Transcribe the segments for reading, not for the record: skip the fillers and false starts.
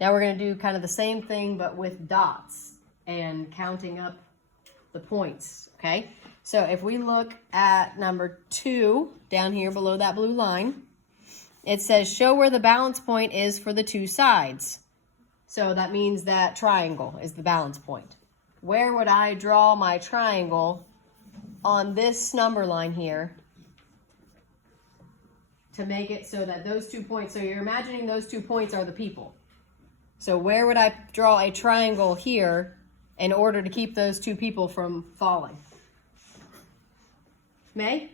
Now we're going to do kind of the same thing, but with dots and counting up the points, okay? So if we look at number 2 down here below that blue line, it says show where the balance point is for the two sides. So that means that triangle is the balance point. Where would I draw my triangle on this number line here to make it so that those 2 points, so you're imagining those 2 points are the people. So where would I draw a triangle here in order to keep those 2 people from falling? May?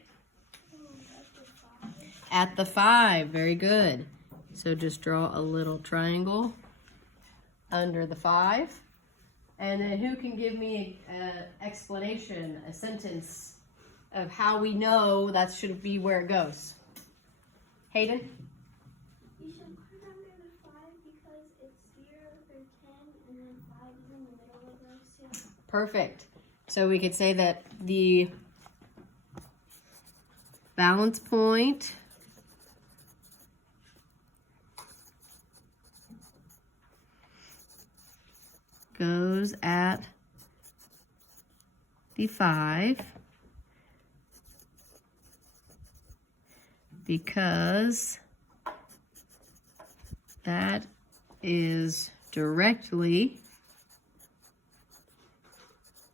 At the 5, very good. So just draw a little triangle under the 5. And then who can give me an explanation, a sentence of how we know that should be where it goes? Hayden? You should put under the 5 because it's 0 for 10 and then 5 is in the middle of those 2. Perfect. So we could say that the balance point goes at the 5 because that is directly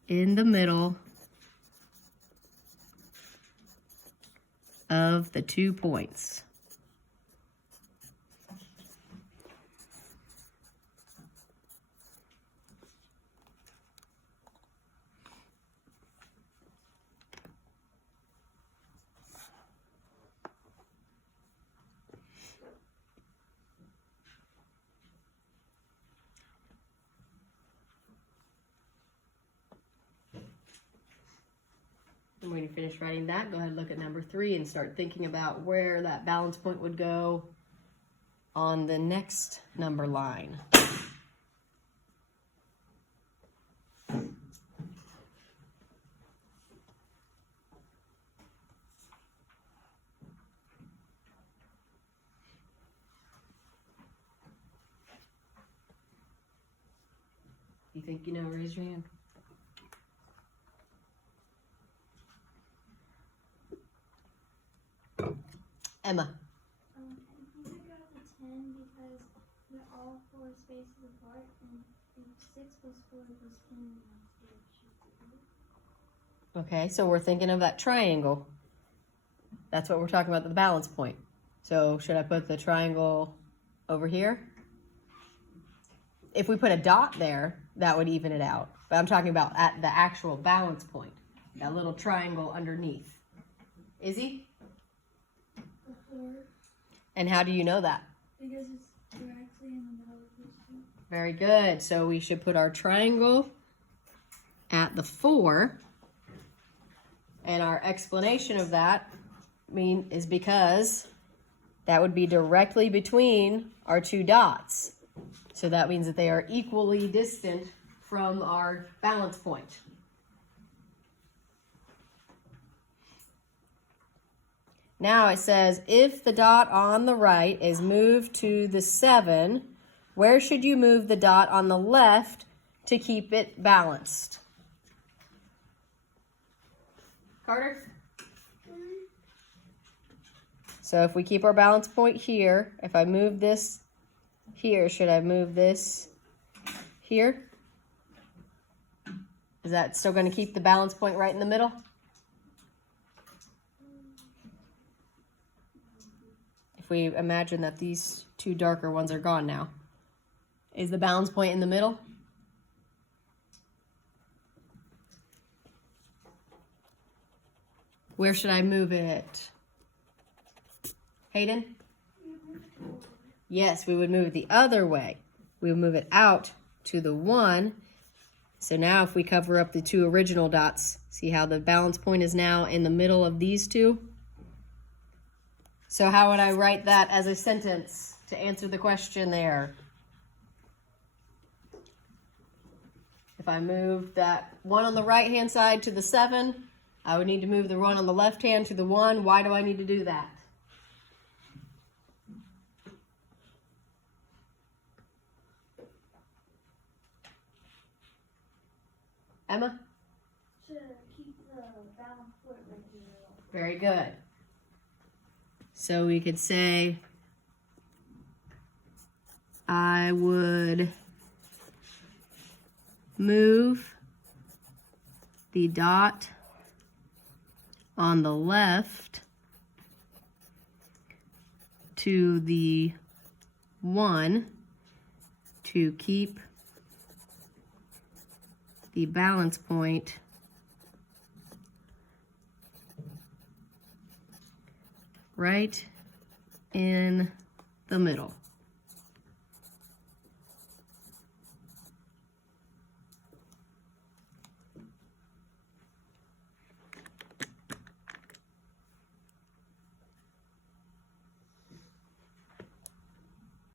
in the middle of the 2 points. And when you finish writing that, go ahead and look at number 3 and start thinking about where that balance point would go on the next number line. You think you know, raise your hand. Emma. I think I got the 10 because they're all 4 spaces apart, and if 6 plus 4 plus 10, Okay, so we're thinking of that triangle. That's what we're talking about, the balance point. So should I put the triangle over here? If we put a dot there, that would even it out. But I'm talking about at the actual balance point, that little triangle underneath. Izzy? the 4 And how do you know that? because it's directly in the middle of these 2. Very good. So we should put our triangle at the 4. And our explanation of that is because that would be directly between our 2 dots. So that means that they are equally distant from our balance point. Now it says, if the dot on the right is moved to the 7, where should you move the dot on the left to keep it balanced? Carter? So if we keep our balance point here, if I move this here, should I move this here? Is that still going to keep the balance point right in the middle? If we imagine that these 2 darker ones are gone now, is the balance point in the middle? Where should I move it? Hayden? Yes, we would move it the other way. We would move it out to the 1. So now if we cover up the 2 original dots, see how the balance point is now in the middle of these 2? So how would I write that as a sentence to answer the question there? If I move that 1 on the right-hand side to the 7, I would need to move the 1 on the left hand to the 1. Why do I need to do that? Emma? To keep the balance point right in the middle. Very good. So we could say, I would move the dot on the left to the 1 to keep the balance point right in the middle.